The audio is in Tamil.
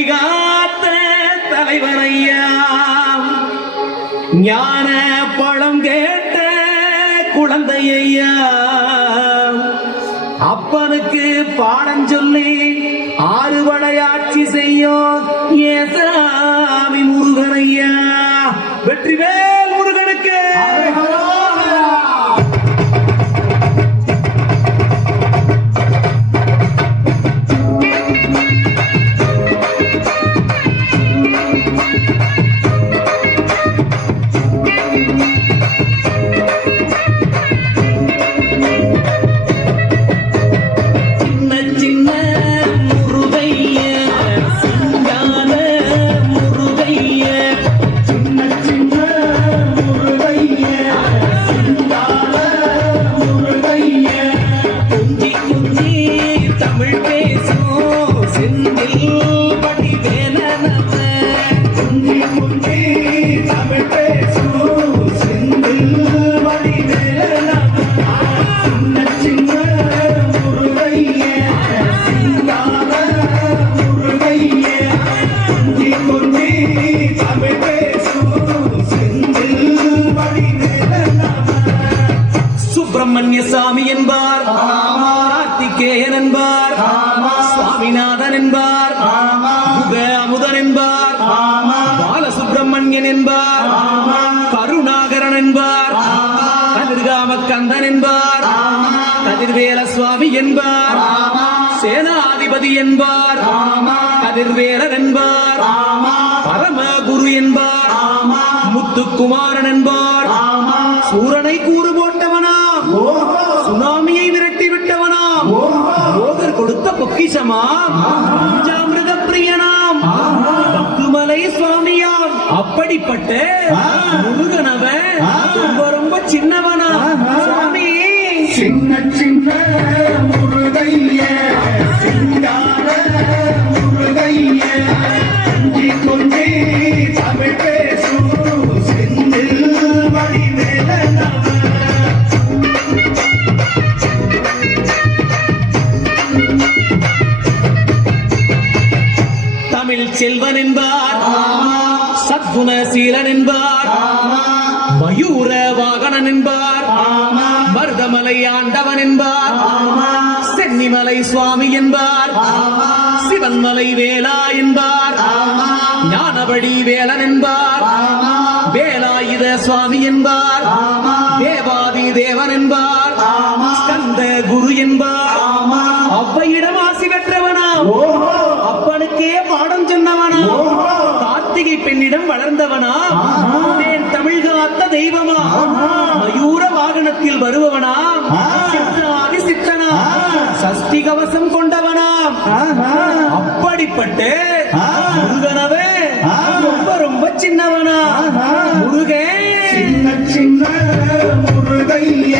வழிகாத்த தலைவனையா ஞான பழம் கேட்ட குழந்தையா அப்பனுக்கு பாடம் சொல்லி ஆறுபடையாட்சி செய்யும் ஏசாமி முருகனையா வெற்றிவேல் முருகனுக்கு சுப்பிரமணியசாமி என்பார், கார்த்திகேயன் என்பார், சுவாமிநாதன் என்பார், முக அமுதன் என்பார், பாலசுப்பிரமணியன் என்பார், கருணாகரன் என்பார், கதிர்காம கந்தன் என்பார், கதிர்வேல சுவாமி என்பார், சேனாதிபதி என்பார், கதிர்வேலர் என்பார், பரமகுரு என்பார், முத்துக்குமாரன் என்பார், சூரனை கூறு போட்டவனா, சுனாமியை விரட்டி விட்டவனாம், போகர் கொடுத்த பொக்கிஷமா, பஞ்சாமிருத பிரியனாம், பத்துமலை சுவாமியாம். அப்படிப்பட்ட முருகனவன் ரொம்ப ரொம்ப சின்னவனா சுவாமி. சின்ன சின்ன முருகைய சிங்கார முருகைய கொஞ்சி தமிழ் பேசும் செந்தில் வடிவேல தமிழ் செல்வன் என்பார், சத்குணசீலன் என்பார், மயூர வாகனன் என்பார், மருதமலை ஆண்டவன் என்பார், சென்னிமலை சுவாமி என்பார், சிவன்மலை வேலா என்பார், ஞானபடி வேலன் என்பார், வேலாயுத சுவாமி என்பார், தேவாதி தேவன் என்பார், ஸ்கந்த குரு என்பார், அவ்வையிடம் ஆசி பெற்றவனா, அப்பனுக்கே பாடம் சொன்னவனா, கார்த்திகை பெண்ணிடம் வளர்ந்தவனா, தமிழ் காத்த தெய்வமா, மயூர வாகனத்தில் வருபவனா, சித்தாதி சித்தனா, சஷ்டி கவசம் கொண்டவனா, அப்படிப்பட்ட முருகனவே ரொம்ப ரொம்ப சின்னவனா. முருகன் சின்ன சின்ன முருகைய